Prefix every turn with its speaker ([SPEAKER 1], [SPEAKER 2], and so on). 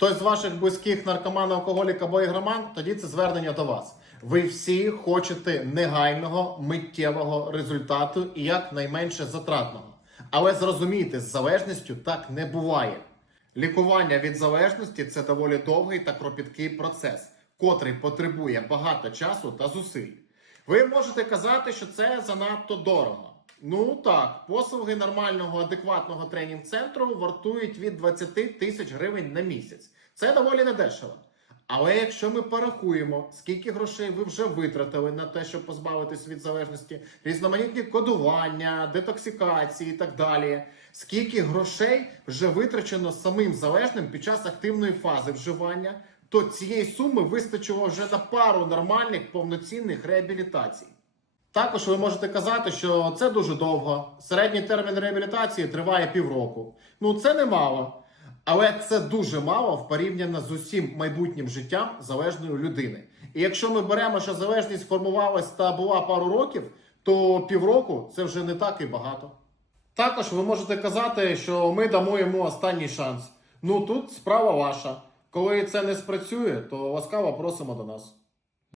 [SPEAKER 1] хтось з ваших близьких наркоман, алкоголік або ігроман, тоді це звернення до вас. Ви всі хочете негайного миттєвого результату і якнайменше затратного. Але зрозумійте, з залежністю так не буває. Лікування від залежності це доволі довгий та кропіткий процес, котрий потребує багато часу та зусиль. Ви можете казати, що це занадто дорого. Ну так, послуги нормального адекватного тренінг-центру вартують від 20 тисяч гривень на місяць. Це доволі недешево. Але якщо ми порахуємо, скільки грошей ви вже витратили на те, щоб позбавитись від залежності, різноманітні кодування, детоксикації і так далі, скільки грошей вже витрачено самим залежним під час активної фази вживання, то цієї суми вистачило вже на пару нормальних повноцінних реабілітацій. Також ви можете казати, що це дуже довго. Середній термін реабілітації триває півроку. Ну це немало. Але це дуже мало в порівняно з усім майбутнім життям залежної людини. І якщо ми беремо, що залежність формувалась та була пару років, то півроку це вже не так і багато. Також ви можете казати, що ми дамо йому останній шанс. Ну тут справа ваша. Коли це не спрацює, то ласкаво просимо до нас.